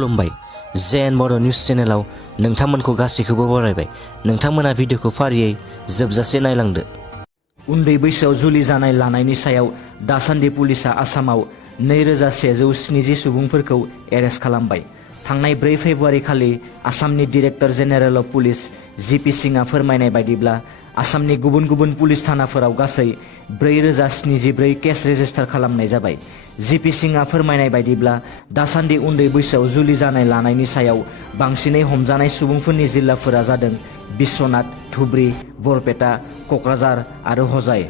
खुलुमबाय जेन बर' निउज चेनेलाव नोंथांमोनखौ गासैखौबो बरायबाय। नोंथांमोना भिडिअखौ फारियै जोबजासे नायलांदो। उन्दै बैसोआव जुलि जानाय लानायनि सायाव दासान्दि पुलिसआ आसामाव 2170 सुबुंफोरखौ एरेस्ट खालामबाय। थांनाय 4 फेब्रुआरि खालि आसामनि डिरेक्टर जेनेरेल अफ पुलिस जिपि सिंहआ फोरमायनाय बायदिब्ला आसामनि गुबुन गुबुन पुलिस थानाफोराव गासै 4074 केस रेजिस्टार खालामनाय जाबाय। जिपि सिंहआ फोरमायनाय बायदिब्ला दासान्दि उन्दै बैसोआव जुलि जानाय लानायनि सायाव बांसिनै हमजानाय सुबुंफोरनि जिल्लाफोरा जादों बिश्वनाथ, धुबरी, बरपेटा, क'क्राझार आरो हजाय।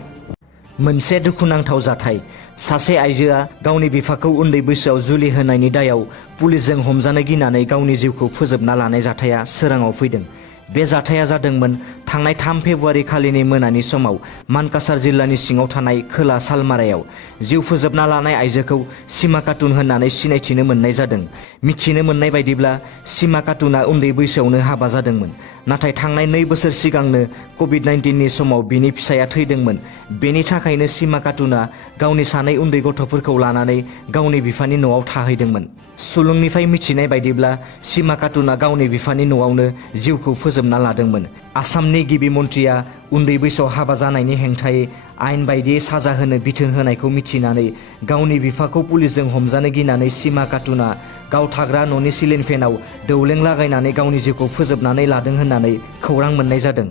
मोनसे दुखुनांथाव जाथाय। सासे आइजोआ गावनि बिफाखौ उन्दै बैसोआव जुलि होनायनि दायाव पुलिसजों हमजानो गिनानै गावनि जिउखौ फोजोबना लानाय जाथाया सोराङाव फैदों। बे जाथाया जादोंमोन थांनाय 3 फेब्रुआरि खालिनि मोनानि समाव मानकासार जिल्लानि सिङाव थानाय खोला सालमारायाव। जिउ फोजोबना लानाय आइजोखौ सीमा खातुन होननानै सिनायथिनो मोननाय जादों। मिथिनो मोननाय बायदिब्ला सीमा खातुनआ उन्दै बैसोआवनो हाबा जादोंमोन, नाथाय थांनाय 2 बोसोर सिगांनो कभिड-19नि समाव बिनि फिसाया थैदोंमोन। बेनि थाखायनो सीमा खातुनआ गावनि 2 उन्दै गथ'फोरखौ लानानै गावनि बिफानि न'आव थाहैदोंमोन। सुलुंनिफ्राय मिथिनाय बायदिब्ला सीमा खातुनआ गावनि बिफानि न'आवनो जिउखौ फोजोबना लादोंमोन। आसामनि गिबि मन्थ्रिया उन्दै बैसोआव हाबा जानायनि हेंथायै आयेन बायदियै साजा होनो बिथोन होनायखौ मिथिनानै गावनि बिफाखौ पुलिसजों हमजानो गिनानै सीमा खातुनआ गाव थाग्रा न'नि सिलिं फेनाव दौलें लागायनानै गावनि जिउखौ फोजोबनानै लादों होननानै खौरां मोननाय जादों।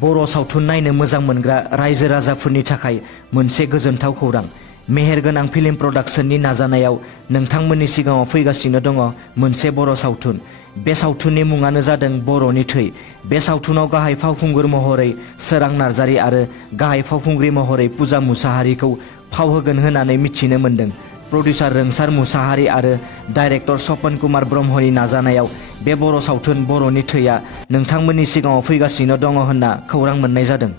बर' सावथुन नायनो मोजां मोनग्रा रायजो राजाफोरनि थाखाय मोनसे गोजोनथाव खौरां। मेहेरगोनां फिल्म प्रडाक्शननि नाजानायाव नोंथांमोननि सिगाङाव फैगासिनो दङ मोनसे बर' सावथुन। बे सावथुननि मुङानो जादों बर'नि थै। बे सावथुनाव गाहाय फावखुंगुर महरै सोरां नार्जारी आरो गाहाय फावखुंग्रि महरै पुजा मुसाहारिखौ फाव होगोन होननानै मिथिनो मोन्दों। प्रडिउसार रोंसार मुसाहारि आरो डाइरेक्टर सपन कुमार ब्रह्मनि नाजानायाव बे बर' सावथुन बर'नि थैया नोंथांमोननि सिगाङाव फैगासिनो दङ होनना खौरां मोननाय जादों।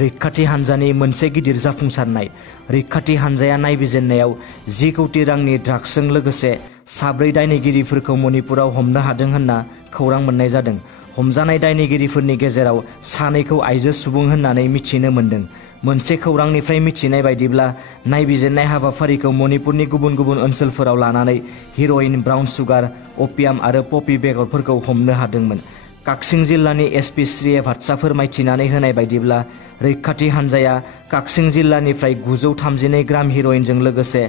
रैखाथि हान्जानि मोनसे गिदिर जाफुंसारनाय। रैखाथि हान्जाया नायबिजिरनायाव 10 कौटि रांनि ड्राग्सजों लोगोसे 4 दायनिगिरिफोरखौ मणिपुराव हमनो हादों होनना खौरां मोननाय जादों। हमजानाय दायनिगिरिफोरनि गेजेराव 2खौ आइजो सुबुं होननानै मिथिनो मोन्दों। मोनसे खौरांनिफ्राय मिथिनाय बायदिब्ला नायबिजिरनाय हाबाफारिखौ मणिपुरनि गुबुन गुबुन ओनसोलफोराव लानानै हिर'इन, ब्राउन सुगार, अपियाम आरो पपि बेगरफोरखौ हमनो हादोंमोन। काक्सिं जिल्लानि एसपि श्री भाटसा फोरमायथिनानै होनाय बायदिब्ला रैखाथि हान्जाया काक्सिं जिल्लानिफ्राय 932 ग्राम हिर'इनजों लोगोसे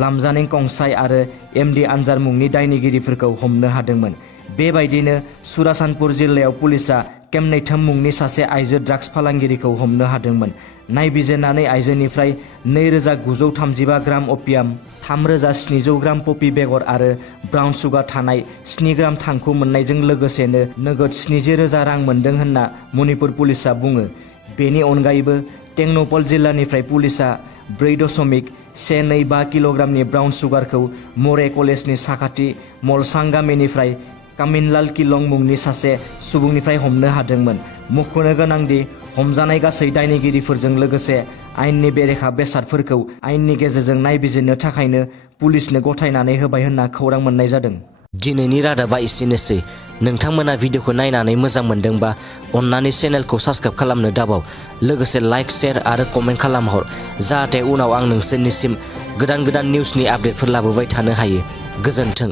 लामजानें कंसाइ आरो एमडि आनजार मुंनि दायनिगिरिफोरखौ हमनो हादोंमोन। बेबायदिनो चुराचान्दपुर जिल्लायाव पुलिसआ केमनैथम मुंनि सासे आइजो ड्राग्स फालांगिरिखौ हमनो हादोंमोन। नायबिजिरनानै आइजोनिफ्राय 2935 ग्राम अपियाम, 3700 ग्राम पपि बेगर आरो ब्राउन सुगार थानाय 7 ग्राम थांखु मोननायजों लोगोसेनो नोगोद 70,000 रां मोन्दों होनना मणिपुर पुलिसआ बुङो। बेनि अनगायैबो टेंनौपल जिल्लानिफ्राय पुलिसआ 4.125 किल'ग्रामनि ब्राउन सुगारखौ मरे कलेजनि साखाथि मलसां गामिनिफ्राय कामिनलाल किलं मुंनि सासे सुबुंनिफ्राय हमनो हादोंमोन। मख'नो गोनांदि हमजानाय गासै दायनिगिरिफोरजों लोगोसे आयेननि बेरेखा बेसादफोरखौ आयेननि गेजेरजों नायबिजिरनो थाखायनो पुलिसनो गथायनानै होबाय होनना खौरां मोननाय जादों। दिनैनि रादाबा एसेनोसै। नोंथांमोना भिडिअखौ नायनानै मोजां मोनदोंबा अन्नानै चेनेलखौ साबस्क्राइब खालामनो दाबाव। लोगोसे लाइक, शेयार आरो कमेन्ट खालामहर, जाहाथे उनाव आं नोंसोरनिसिम गोदान निउसनि आपडेटफोर लाबोबाय थानो हायो। गोजोन्थों।